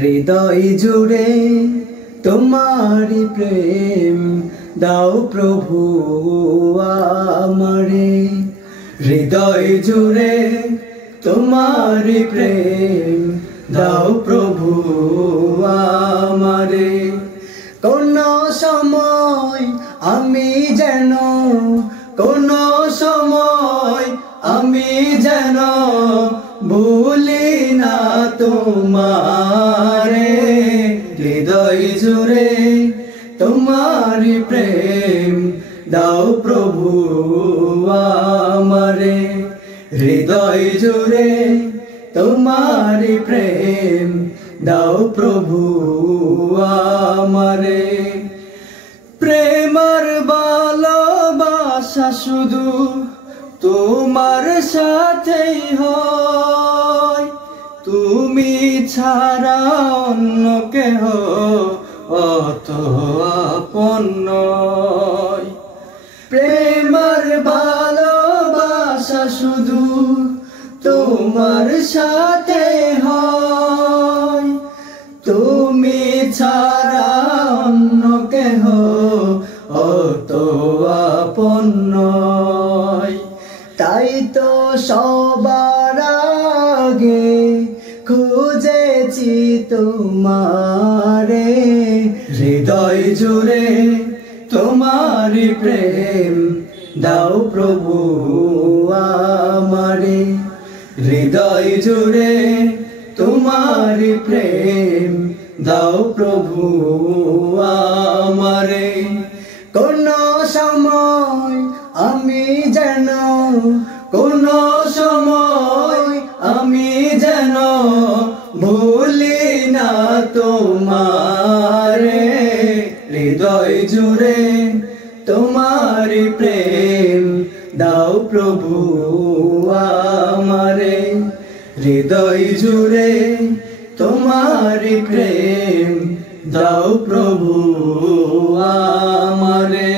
হৃদয় জুড়ে তোমারি প্রেম দাও প্রভু আমারে। হৃদয় জুড়ে তোমারি প্রেম দাও প্রভু আমারে। কোন সময় আমি যেন ভুলি না তোমারে। হৃদয় জুড়ে তোমারি প্রেম দাও প্রভু আমারে। হৃদয় জুড়ে তোমারি প্রেম দাও প্রভু আমারে। প্রেমার ভালোবাসা শুধু তোমার সাথেই হয়, তুমি ছাড়া অন্য কেহ অত আপন নয়। প্রেমার ভালোবাসা শুধু তোমার সাথে হয়, তুমি ছাড়া অন্য কেহ অত আপন নয়। তাই তো সবার আগে খুঁজেছি তোমারে। হৃদয় জুড়ে তোমারি প্রেম দাও প্রভু আমারে। হৃদয় জুড়ে তোমারি প্রেম দাও প্রভু আমারে। কোন সময় আমি যেন ভুলি না তোমারে। হৃদয় জুড়ে তোমারি প্রেম দাও প্রভু আমারে। হৃদয় জুড়ে তোমারি প্রেম দাও প্রভু আমারে।